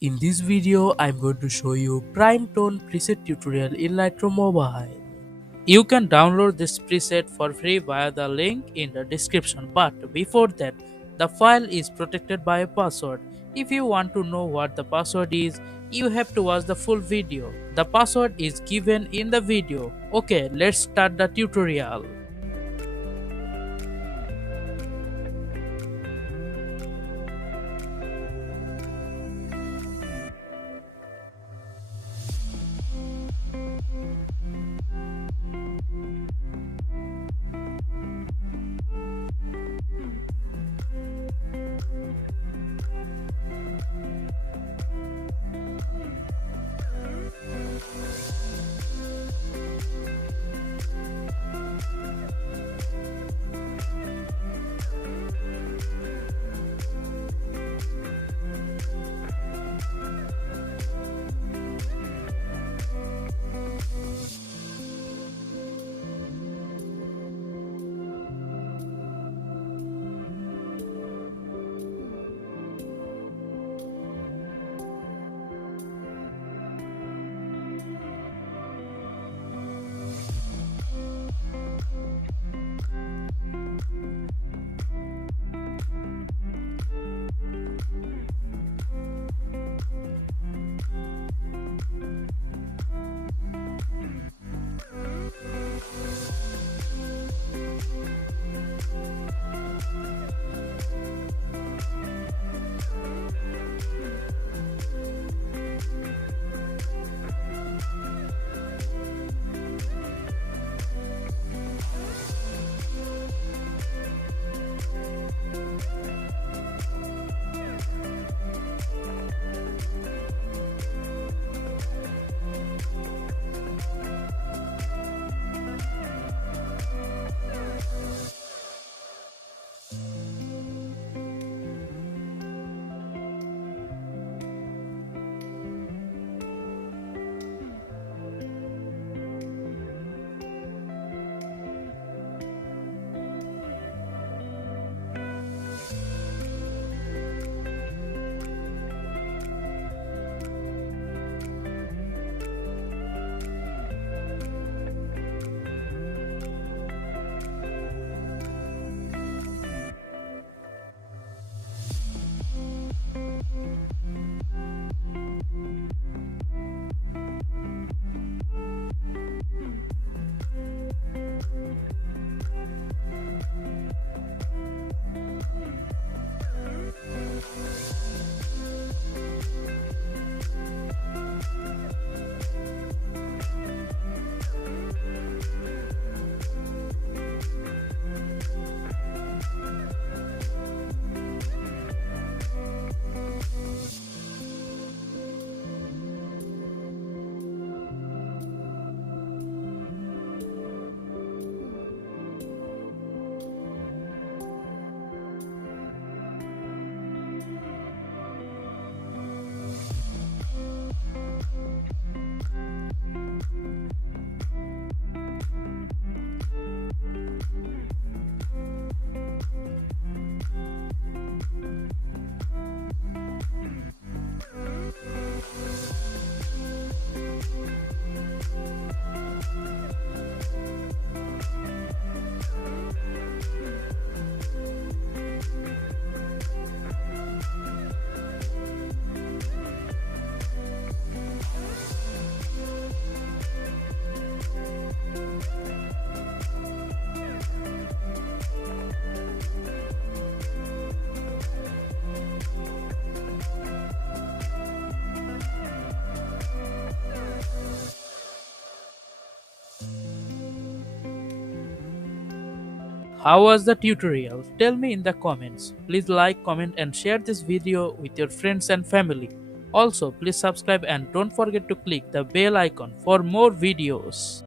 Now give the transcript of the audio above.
In this video, I'm going to show you Prime Tone preset tutorial in Lightroom Mobile. You can download this preset for free via the link in the description, but before that, the file is protected by a password. If you want to know what the password is, you have to watch the full video. The password is given in the video. Okay, let's start the tutorial. How was the tutorial? Tell me in the comments. Please like, comment and share this video with your friends and family. Also, please subscribe and don't forget to click the bell icon for more videos.